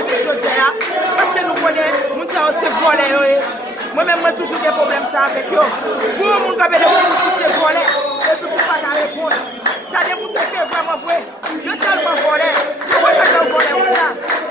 écraser chaudière parce que nous connaissons, nous sommes volés. Moi-même, j'ai toujours des problèmes ça avec eux. Pour le monde qui a des problèmes, c'est volé. Et puis, pour pas répondre. Ça démontre que c'est vraiment vrai. Ils sont tellement volés. Ils sont tellement volés.